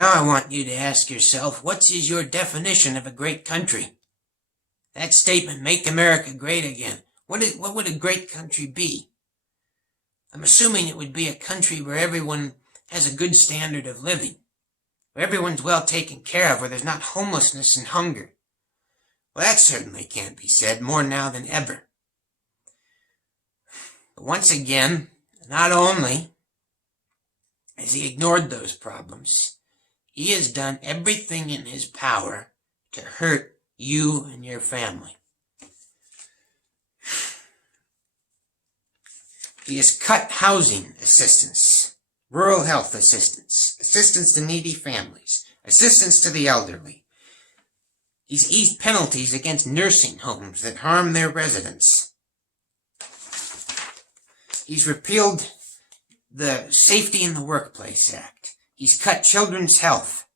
Now I want you to ask yourself, what is your definition of a great country? That statement, make America great again. What would a great country be? I'm assuming it would be a country where everyone has a good standard of living, where everyone's well taken care of, where there's not homelessness and hunger. Well, that certainly can't be said, more now than ever. But once again, not only has he ignored those problems, he has done everything in his power to hurt you and your family. He has cut housing assistance, rural health assistance, assistance to needy families, assistance to the elderly. He's eased penalties against nursing homes that harm their residents. He's repealed the Safety in the Workplace Act. He's cut children's health,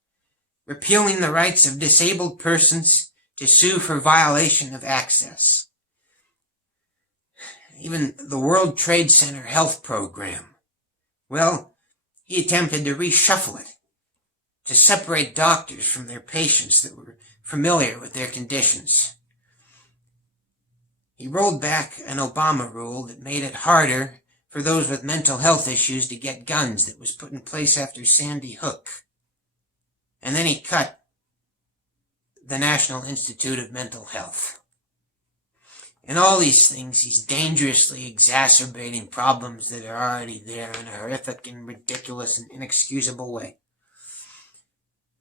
repealing the rights of disabled persons to sue for violation of access. Even the World Trade Center health program. Well, he attempted to reshuffle it, to separate doctors from their patients that were familiar with their conditions. He rolled back an Obama rule that made it harder for those with mental health issues to get guns that was put in place after Sandy Hook. And then he cut the National Institute of Mental Health. In all these things, he's dangerously exacerbating problems that are already there in a horrific and ridiculous and inexcusable way.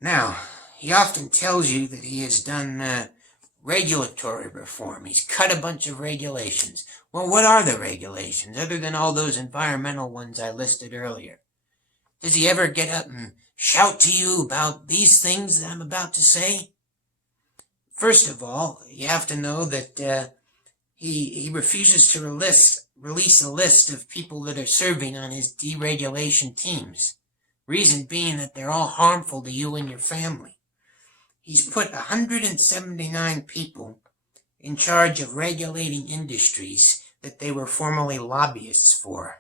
Now, he often tells you that he has done regulatory reform. He's cut a bunch of regulations. Well, what are the regulations, other than all those environmental ones I listed earlier? Does he ever get up and shout to you about these things that I'm about to say? First of all, you have to know that he refuses to release a list of people that are serving on his deregulation teams. Reason being that they're all harmful to you and your family. He's put 179 people in charge of regulating industries that they were formerly lobbyists for.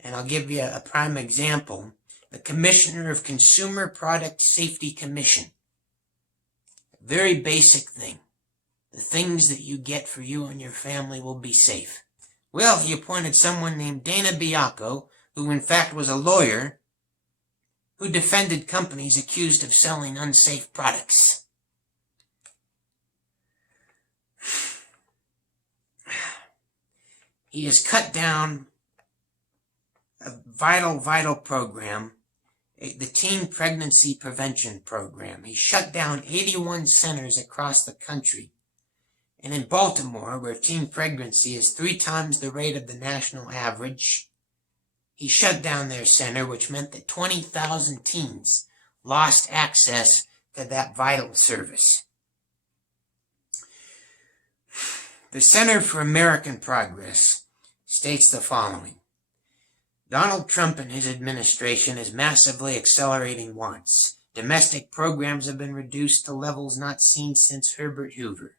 And I'll give you a prime example. The Commissioner of Consumer Product Safety Commission. A very basic thing. The things that you get for you and your family will be safe. Well, he appointed someone named Dana Bianco, who in fact was a lawyer, who defended companies accused of selling unsafe products. He has cut down a vital program, the Teen Pregnancy Prevention Program. He shut down 81 centers across the country. And in Baltimore, where teen pregnancy is 3 times the rate of the national average, he shut down their center, which meant that 20,000 teens lost access to that vital service. The Center for American Progress states the following. Donald Trump and his administration is massively accelerating wants. Domestic programs have been reduced to levels not seen since Herbert Hoover.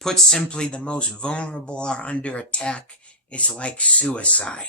Put simply, the most vulnerable are under attack. It's like suicide.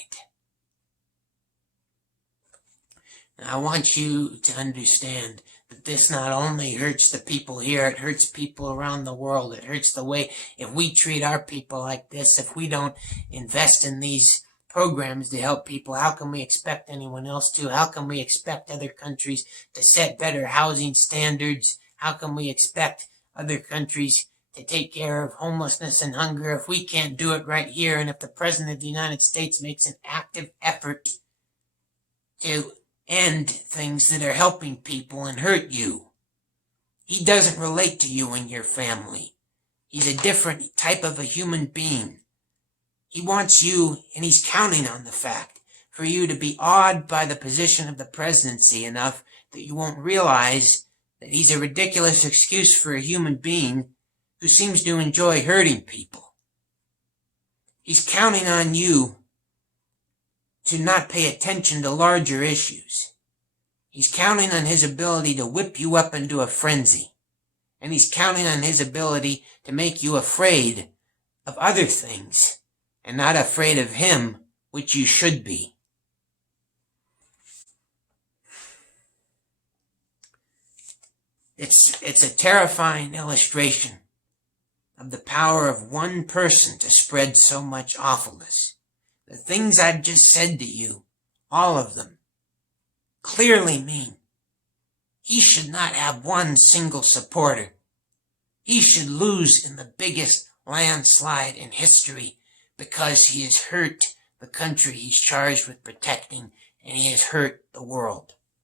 Now, I want you to understand that this not only hurts the people here, it hurts people around the world. It hurts the way, if we treat our people like this, if we don't invest in these programs to help people, how can we expect anyone else to? How can we expect other countries to set better housing standards? How can we expect other countries to take care of homelessness and hunger if we can't do it right here, and if the President of the United States makes an active effort to end things that are helping people and hurt you? He doesn't relate to you and your family. He's a different type of a human being. He wants you, and he's counting on the fact for you to be awed by the position of the presidency enough that you won't realize that he's a ridiculous excuse for a human being who seems to enjoy hurting people. He's counting on you to not pay attention to larger issues. He's counting on his ability to whip you up into a frenzy. And he's counting on his ability to make you afraid of other things and not afraid of him, which you should be. It's a terrifying illustration of the power of one person to spread so much awfulness. The things I've just said to you, all of them, clearly mean he should not have one single supporter. He should lose in the biggest landslide in history because he has hurt the country he's charged with protecting, and he has hurt the world.